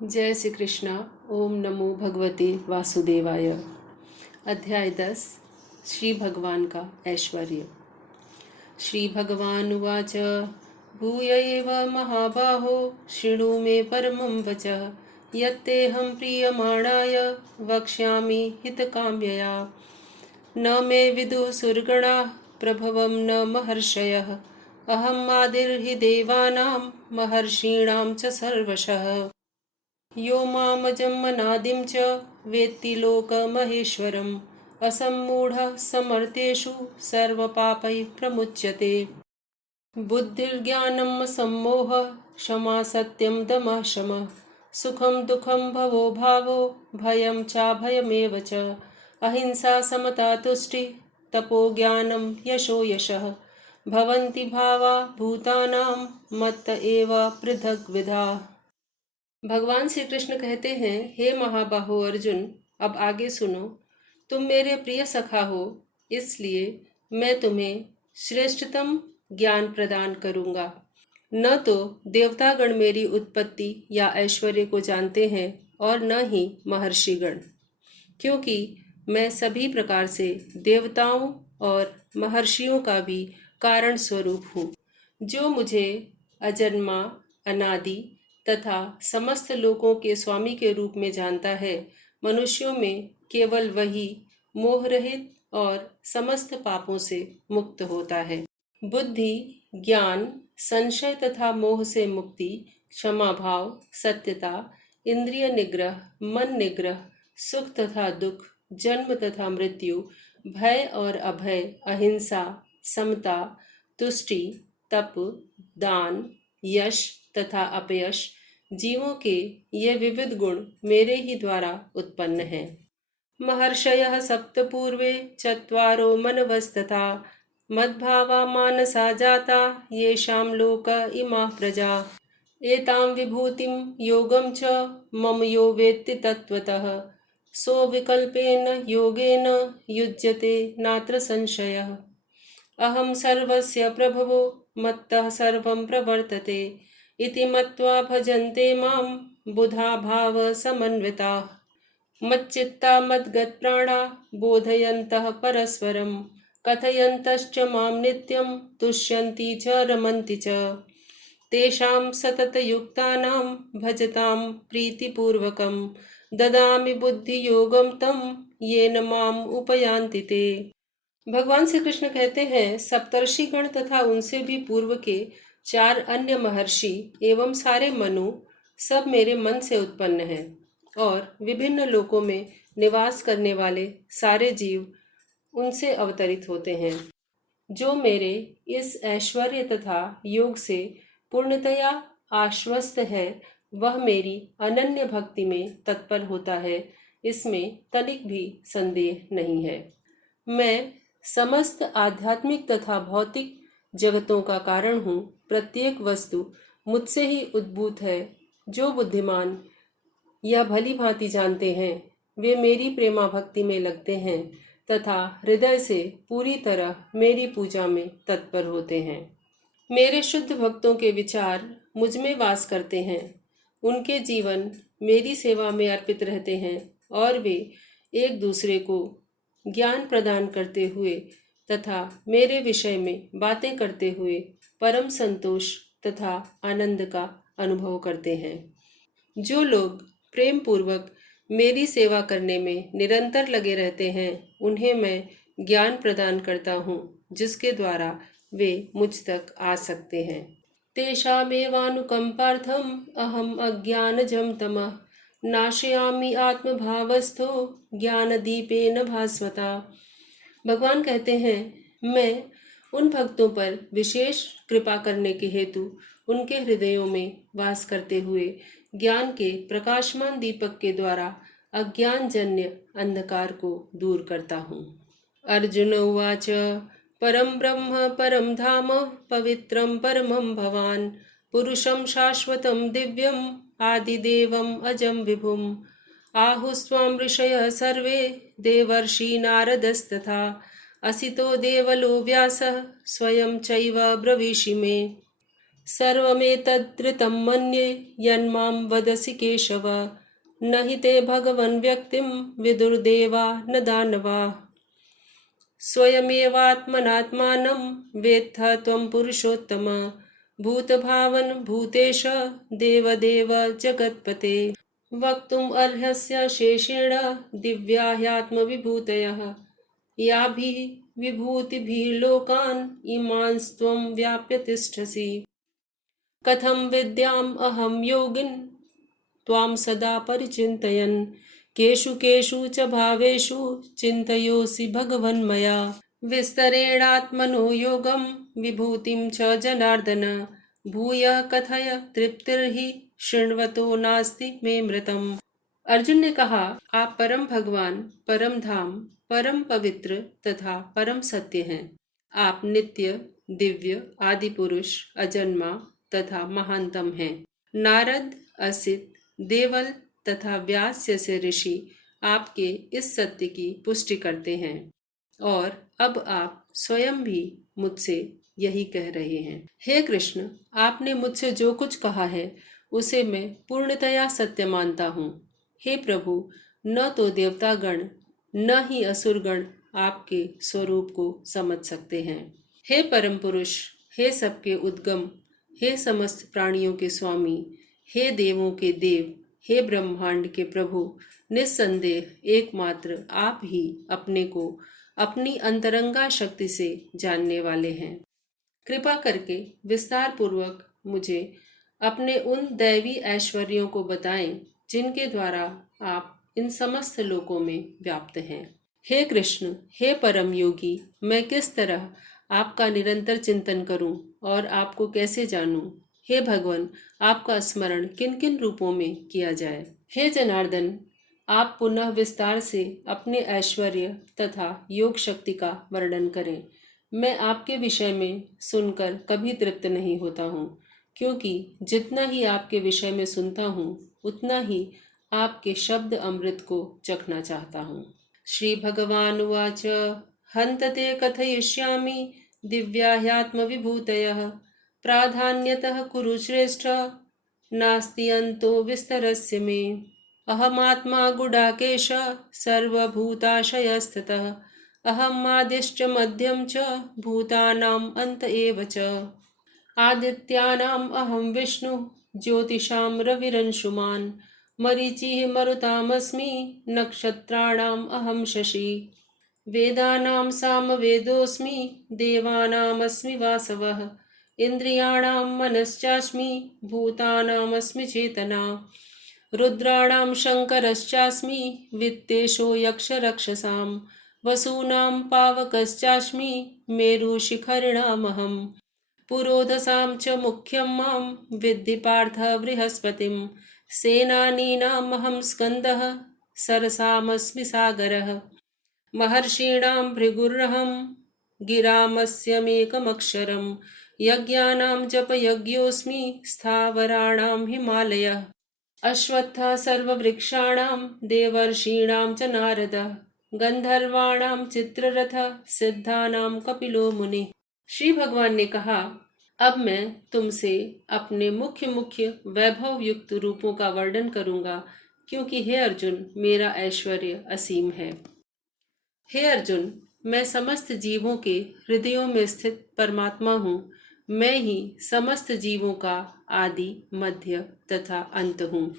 जय श्री कृष्ण। ओम नमो भगवते वासुदेवाय। अध्याय 10। श्री भगवान का ऐश्वर्य। श्री भगवान उवाच भूय एव महाबाहो शृणु मे परमं वचः यत्तेऽहं प्रीयमाणाय वक्ष्यामि हितकाम्यया। न मे विदुः सुरगणाः प्रभवं न महर्षयः अहम् आदिर्हि देवानां महर्षीणां च सर्वशः। यो मामजम् अनादिं च वेत्ति लोकमहेश्वरम् असम्मूढः समर्थ्येषु सर्वपापैः प्रमुच्यते। बुद्धिर्ज्ञानम् सम्मोहः क्षमा सत्यं दमः शमः सुखं दुःखं भवो भावो भयं चाभयमेव च अहिंसा समता तुष्टिः तपो ज्ञानं यशो यशः भवन्ति भावा भूतानां मत्त एव पृथग्विधाः। भगवान श्री कृष्ण कहते हैं, हे महाबाहो अर्जुन, अब आगे सुनो। तुम मेरे प्रिय सखा हो, इसलिए मैं तुम्हें श्रेष्ठतम ज्ञान प्रदान करूंगा। न तो देवतागण मेरी उत्पत्ति या ऐश्वर्य को जानते हैं और न ही महर्षिगण, क्योंकि मैं सभी प्रकार से देवताओं और महर्षियों का भी कारण स्वरूप हूँ। जो मुझे अजन्मा, अनादि तथा समस्त लोकों के स्वामी के रूप में जानता है, मनुष्यों में केवल वही मोह रहित और समस्त पापों से मुक्त होता है। बुद्धि, ज्ञान, संशय तथा मोह से मुक्ति, क्षमा भाव, सत्यता, इंद्रिय निग्रह, मन निग्रह, सुख तथा दुख, जन्म तथा मृत्यु, भय और अभय, अहिंसा, समता, तुष्टि, तप, दान, यश तथा अपयश, जीवों के ये विविध गुण मेरे ही द्वारा उत्पन्न हैं। महर्षयः सप्त पूर्वे चत्वारो मनवस्तथा मद्भावा मानसा जाता येषां लोक इमाः प्रजाः। एतां विभूतिं योगं च मम यो वेत्ति तत्त्वतः सो विकल्पेन योगेन युज्यते नात्र संशयः। अहं सर्वस्य प्रभवो मत्तः सर्वं प्रवर्तते इति मत्वा भजन्ते मां बुधा भाव समन्विताः। मच्चित्ता मद्गतप्राणा बोधयन्तः परस्परं कथयन्तश्च मां नित्यं तुष्यन्ति च रमन्ति च। तेषां सततयुक्तानां भजतां प्रीतिपूर्वकं ददामि बुद्धियोगं तं येन माम उपयान्ति ते। भगवान श्री कृष्ण कहते हैं, सप्तर्षिगण तथा उनसे भी पूर्व के 4 अन्य महर्षि एवं सारे मनु सब मेरे मन से उत्पन्न हैं और विभिन्न लोकों में निवास करने वाले सारे जीव उनसे अवतरित होते हैं। जो मेरे इस ऐश्वर्य तथा योग से पूर्णतया आश्वस्त है, वह मेरी अनन्य भक्ति में तत्पर होता है, इसमें तनिक भी संदेह नहीं है। मैं समस्त आध्यात्मिक तथा भौतिक जगतों का कारण हूँ। प्रत्येक वस्तु मुझसे ही उद्भूत है। जो बुद्धिमान यह भली भांति जानते हैं, वे मेरी प्रेमा भक्ति में लगते हैं तथा हृदय से पूरी तरह मेरी पूजा में तत्पर होते हैं। मेरे शुद्ध भक्तों के विचार मुझ में वास करते हैं। उनके जीवन मेरी सेवा में अर्पित रहते हैं और वे एक दूसरे को ज्ञान प्रदान करते हुए तथा मेरे विषय में बातें करते हुए परम संतोष तथा आनंद का अनुभव करते हैं। जो लोग प्रेम पूर्वक मेरी सेवा करने में निरंतर लगे रहते हैं, उन्हें मैं ज्ञान प्रदान करता हूँ, जिसके द्वारा वे मुझ तक आ सकते हैं। तेषामेवानुकंपार्थम अहम अज्ञानजं तमः नाशयामि आत्मभावस्थो ज्ञान दीपेन भास्वता। भगवान कहते हैं, मैं उन भक्तों पर विशेष कृपा करने के हेतु उनके हृदयों में वास करते हुए ज्ञान के प्रकाशमान दीपक के द्वारा अज्ञानजन्य अंधकार को दूर करता हूँ। अर्जुन उवाच परम ब्रह्म परम धाम पवित्रम परमं भवान पुरुषं शाश्वतं दिव्यम आदिदेवम अजम विभुम आहुस्त्वां ऋषयः सर्वे देवर्षि नारदस्तथा असितो देवलो व्यासः स्वयं चैव ब्रवीषि मे। सर्वमेतद्धृतं मन्ये यन्मां वदसि केशव। न हि ते भगवन् व्यक्तिं विदुर्देवा न दानवाः। स्वयमेवात्मनात्मानं वेत्थ त्वं पुरुषोत्तम। भूतभावन भूतेश देवदेव जगत्पते। वक्तुम् अर्हस्य शेषेण दिव्या ह्यात्मविभूतयः। याभिः विभूतिभिः लोकान् इमांस्त्वं व्याप्य तिष्ठसि। कथं विद्याम् अहं योगिन् त्वां सदा परिचिन्तयन्। केषु केषु च भावेषु चिन्तयोऽसि भगवन्मया। विस्तरेणात्मनो योगं विभूतिं च जनार्दन। भूयः कथय तृप्तिर्हि शृण्वतो नास्ति मे मृतम्। अर्जुन ने कहा, आप परम भगवान, परम धाम, परम पवित्र तथा परम सत्य हैं। आप नित्य, दिव्य, आदि पुरुष, अजन्मा तथा महानतम हैं। नारद, असित, देवल तथा व्यास जैसे ऋषि आपके इस सत्य की पुष्टि करते हैं और अब आप स्वयं भी मुझसे यही कह रहे हैं। हे कृष्ण, आपने मुझसे जो कुछ कहा है उसे मैं पूर्णतया सत्य मानता हूँ। हे प्रभु, न तो देवतागण न ही असुरगण आपके स्वरूप को समझ सकते हैं। हे परम पुरुष, हे सबके उद्गम, हे समस्त प्राणियों के स्वामी, हे देवों के देव, हे ब्रह्मांड के प्रभु, निस्संदेह एकमात्र आप ही अपने को अपनी अंतरंगा शक्ति से जानने वाले हैं। कृपा करके विस्तार पूर्वक मुझे अपने उन दैवी ऐश्वर्यों को बताएं जिनके द्वारा आप इन समस्त लोकों में व्याप्त हैं। हे कृष्ण, हे परम योगी, मैं किस तरह आपका निरंतर चिंतन करूं और आपको कैसे जानूं? हे भगवान, आपका स्मरण किन किन रूपों में किया जाए? हे जनार्दन, आप पुनः विस्तार से अपने ऐश्वर्य तथा योग शक्ति का वर्णन करें। मैं आपके विषय में सुनकर कभी तृप्त नहीं होता हूँ, क्योंकि जितना ही आपके विषय में सुनता हूँ उतना ही आपके शब्द अमृत को चखना चाहता हूँ। श्री भगवान उवाच, हन्तते कथयिष्यामि दिव्या ह्यात्मविभूतयः। प्राधान्यतः कुरु श्रेष्ठ, नास्ति अन्तो विस्तरस्य मे। अहमात्मा गुडाकेश सर्वभूताशयस्थितः। अहमादिश्च मध्यं च भूतानाम् अन्त एव च। आदित्यानाम् अहं विष्णु ज्योतिषां रविरंशुमान्। मरीचिः मरुतामस्मि नक्षत्राणाम् अहं शशि। वेदानां सामवेदोऽस्मि देवानामस्मि वासवः। इन्द्रियाणां मनश्चास्मि भूतानामस्मि चेतना। रुद्राणां शङ्करश्चास्मि वित्तेषो यक्षरक्षसां। वसूनां पावकश्चास्मि मेरुशिखरिणामहम्। पुरोधसां च मुख्यं मां विद्धि पार्थ बृहस्पतिं। सेनानीनामहं स्कन्दः सरसामस्मि सागरः। महर्षीणां भृगुरहं गिरामस्यमेकमक्षरम्। यज्ञानां जपयज्ञोऽस्मि स्थावराणां हिमालयः। अश्वत्थः सर्ववृक्षाणां देवर्षीणां च नारदः। गंधर्वाणां चित्ररथः सिद्धानां कपिलो मुनिः। श्री भगवान ने कहा, अब मैं तुमसे अपने मुख्य मुख्य वैभव युक्त रूपों का वर्णन करूंगा, क्योंकि हे अर्जुन, मेरा ऐश्वर्य असीम है। हे अर्जुन, मैं समस्त जीवों के हृदयों में स्थित परमात्मा हूँ। मैं ही समस्त जीवों का आदि, मध्य तथा अंत हूँ।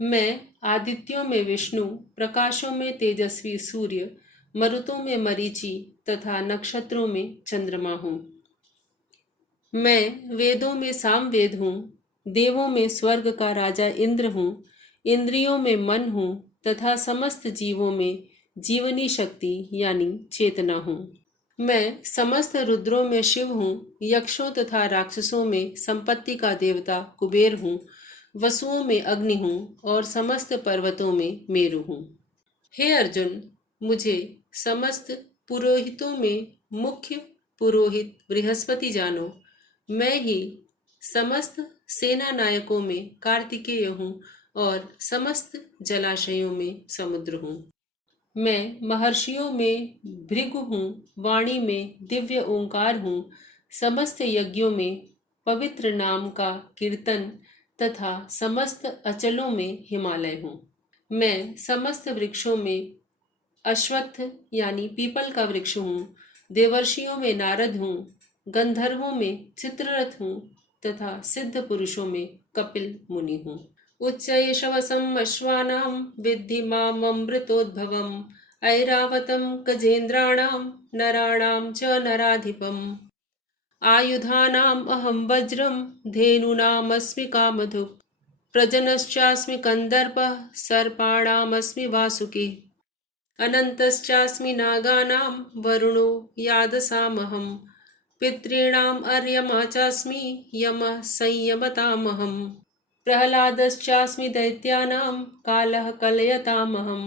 मैं आदित्यों में विष्णु, प्रकाशों में तेजस्वी सूर्य, मरुतों में मरीचि तथा नक्षत्रों में चंद्रमा हूँ। मैं वेदों में सामवेद हूँ, देवों में स्वर्ग का राजा इंद्र हूँ, इंद्रियों में मन हूँ तथा समस्त जीवों में जीवनी शक्ति यानी चेतना हूँ। मैं समस्त रुद्रों में शिव हूँ, यक्षों तथा राक्षसों में संपत्ति का देवता कुबेर हूँ, वसुओं में अग्नि हूँ और समस्त पर्वतों में मेरु हूँ। हे अर्जुन, मुझे समस्त पुरोहितों में मुख्य पुरोहित बृहस्पति जानो। मैं ही समस्त सेना नायकों में कार्तिकेय हूँ और समस्त जलाशयों में समुद्र हूँ। मैं महर्षियों में भृगु हूँ, वाणी में दिव्य ओंकार हूँ, समस्त यज्ञों में पवित्र नाम का कीर्तन तथा समस्त अचलों में हिमालय हूँ। मैं समस्त वृक्षों में अश्वत्थ यानी पीपल का वृक्ष हूँ, देवर्षियों में नारद हूँ, गंधर्वों में चित्ररथ हूँ तथा सिद्ध पुरुषों में कपिल मुनि हूँ। उच्चैषवसं अश्वानां विद्धि माम् अमृतोद्भवम् ऐरावतं गजेन्द्राणां नराणां च नराधिपम् आयुधानाम् अहं वज्रं धेनूनामस्मि कामधुक् प्रजनश्चास्मि कन्दर्पः सर्पाणामस्मि वासुकी अनन्तश्चास्मि नागानां वरुणो यादसामहं पितॄणाम् अर्यमा चास्मि यमः संयमतामहं प्रह्लादश्चास्मि दैत्यानां कालः कलयतामहं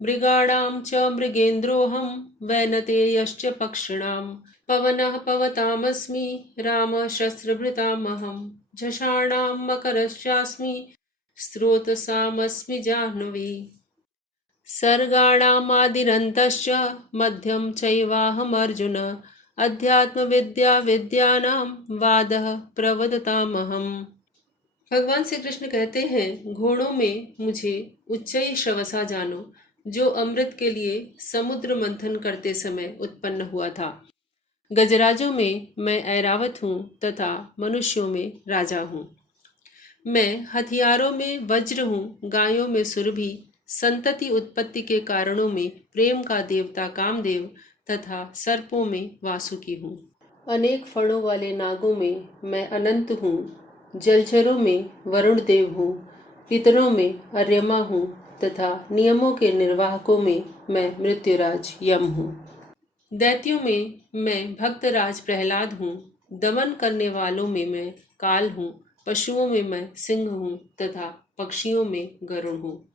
मृगाणां च मृगेन्द्रोऽहं वैनतेयश्च पक्षिणां पवनः पवतामस्मि रामः शस्त्रभृतामहं झषाणां मकरश्चास्मि स्रोतसामस्मि जाह्नवी सर्गाणामादिरन्तश्च मध्यं चैवाहमर्जुन अध्यात्मविद्या विद्यानां वादः प्रवदतामहम्। भगवान श्री कृष्ण कहते हैं, घोड़ों में मुझे उच्चई श्रवसा जानो, जो अमृत के लिए समुद्र मंथन करते समय उत्पन्न हुआ था। गजराजों में मैं ऐरावत हूँ तथा मनुष्यों में राजा हूँ। मैं हथियारों में वज्र हूँ, गायों में सुरभि, संतति उत्पत्ति के कारणों में प्रेम का देवता कामदेव तथा सर्पों में वासुकी हूँ। अनेक फणों वाले नागों में मैं अनंत हूँ, जलचरों में वरुण देव हूँ, पितरों में अर्यमा हूँ तथा नियमों के निर्वाहकों में मैं मृत्युराज यम हूँ। दैत्यों में मैं भक्तराज प्रहलाद हूँ, दमन करने वालों में मैं काल हूँ, पशुओं में मैं सिंह हूँ तथा पक्षियों में गरुड़ हूँ।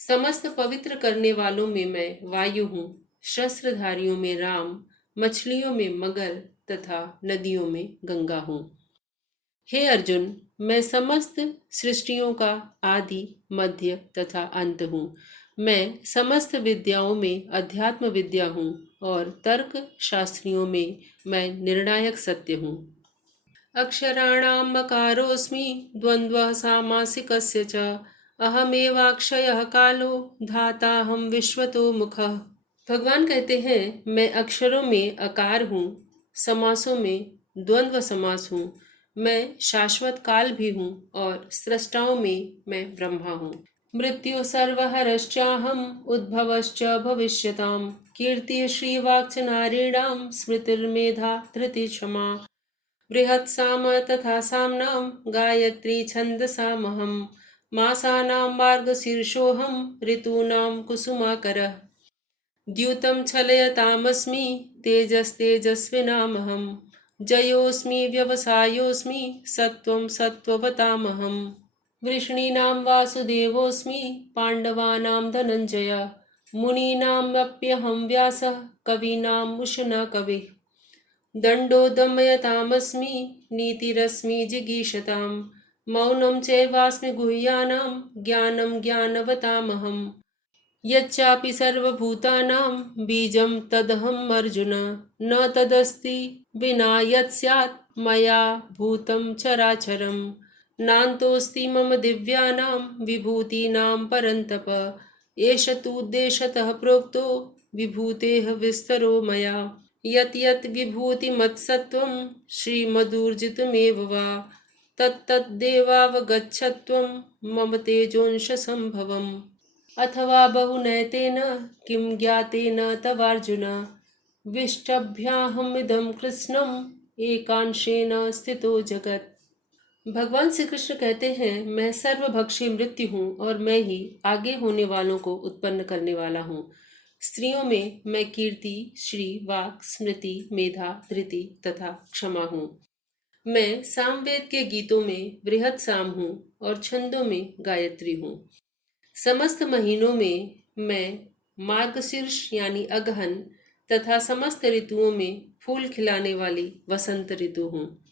समस्त पवित्र करने वालों में मैं वायु हूँ, शस्त्रधारियों में राम, मछलियों में मगर तथा नदियों में गंगा हूँ। हे अर्जुन, मैं समस्त सृष्टियों का आदि मध्य तथा अंत हूँ। मैं समस्त विद्याओं में अध्यात्म विद्या हूँ और तर्क शास्त्रियों में मैं निर्णायक सत्य हूँ। अक्षराणां मकारोऽस्मि द्वन्द्वः सामासिकस्य च अहमेवाक्षयः कालो धाताहं विश्वतो मुखः। भगवान कहते हैं, मैं अक्षरों में अकार हूँ, समासों में द्वंद्व समास हूँ, मैं शाश्वत काल भी हूँ और सृष्टाओं में मैं ब्रह्मा हूँ। मृत्यु सर्वहरश्चाहम् उद्भवश्च भविष्यताम् कीर्तिः श्रीवाक्च नारीणां स्मृतिर्मेधा धृतिः क्षमा बृहत्साम तथा साम्नां गायत्री छन्दसामहं मासानां मार्गशीर्षोऽहं ऋतूनां कुसुमाकरः द्यूतं छलयतामस्मि तेजस्तेजस्विनामहं जयोऽस्मि व्यवसायोऽस्मि सत्त्वं सत्त्ववतामहं वृष्णीनां वासुदेवोऽस्मि पाण्डवानां धनञ्जय मुनीनामप्यहं व्यासः कवीनाम् उशना कविः दण्डो दमयतामस्मि नीतिरस्मि जिगीषतां मौनं चैवास्मि गुह्यानां ज्ञानं ज्ञानवतामहम् यच्चापि सर्वभूतानां बीजं तदहम् अर्जुन न तदस्ति विना यत् स्यात् मया भूतं चराचरं नान्तोऽस्ति मम दिव्यानां विभूतीनां परन्तप एष तूद्देशतः प्रोक्तो विभूतेः विस्तरो मया यत् यत् विभूतिमत्सत्त्वं श्रीमदूर्जितमेव वा तत्तद्देवावगच्छत्वं मम तेजोंशसम्भवम् अथवा बहुनैतेन किं ज्ञातेन तवार्जुन विष्टभ्याहमिदं कृत्स्नम् एकांशेन स्थितो जगत्। भगवान श्री कृष्ण कहते हैं, मैं सर्वभक्षी मृत्यु हूँ और मैं ही आगे होने वालों को उत्पन्न करने वाला हूँ। स्त्रियों में मैं कीर्ति, श्री, वाक, स्मृति, मेधा, धृति तथा क्षमा हूँ। मैं सामवेद के गीतों में बृहत् साम हूँ और छंदों में गायत्री हूँ। समस्त महीनों में मैं मार्गशीर्ष यानी अगहन तथा समस्त ऋतुओं में फूल खिलाने वाली वसंत ऋतु हूँ।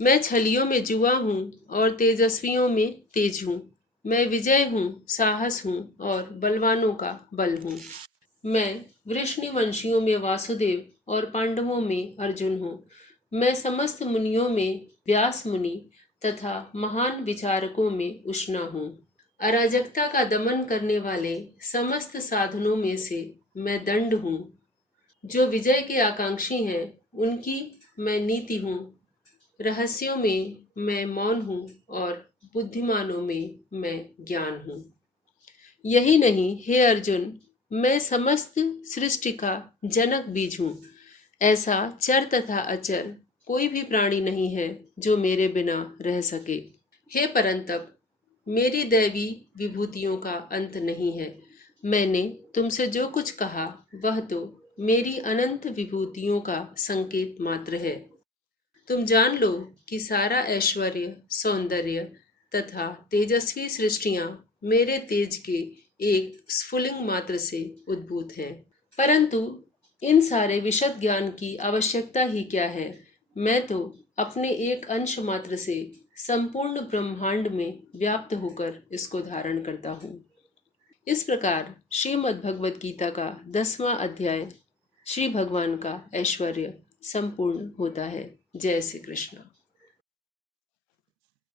मैं छलियों में जुआ हूँ और तेजस्वियों में तेज हूँ। मैं विजय हूँ, साहस हूँ और बलवानों का बल हूँ। मैं वृष्णिवंशियों में वासुदेव और पांडवों में अर्जुन हूँ। मैं समस्त मुनियों में व्यास मुनि तथा महान विचारकों में उष्णा हूँ। अराजकता का दमन करने वाले समस्त साधनों में से मैं दंड हूँ। जो विजय के आकांक्षी हैं उनकी मैं नीति हूँ। रहस्यों में मैं मौन हूँ और बुद्धिमानों में मैं ज्ञान हूँ। यही नहीं हे अर्जुन, मैं समस्त सृष्टि का जनक बीज हूँ। ऐसा चर तथा अचर कोई भी प्राणी नहीं है जो मेरे बिना रह सके। हे परंतप, मेरी दैवी विभूतियों का अंत नहीं है। मैंने तुमसे जो कुछ कहा वह तो मेरी अनंत विभूतियों का संकेत मात्र है। तुम जान लो कि सारा ऐश्वर्य, सौंदर्य तथा तेजस्वी सृष्टियां मेरे तेज के एक स्फुलिंग मात्र से उद्भूत हैं। परंतु इन सारे विशद ज्ञान की आवश्यकता ही क्या है? मैं तो अपने एक अंश मात्र से संपूर्ण ब्रह्मांड में व्याप्त होकर इसको धारण करता हूँ। इस प्रकार श्रीमद् भगवत गीता का 10वां अध्याय श्री भगवान का ऐश्वर्य संपूर्ण होता है। जय श्री कृष्ण।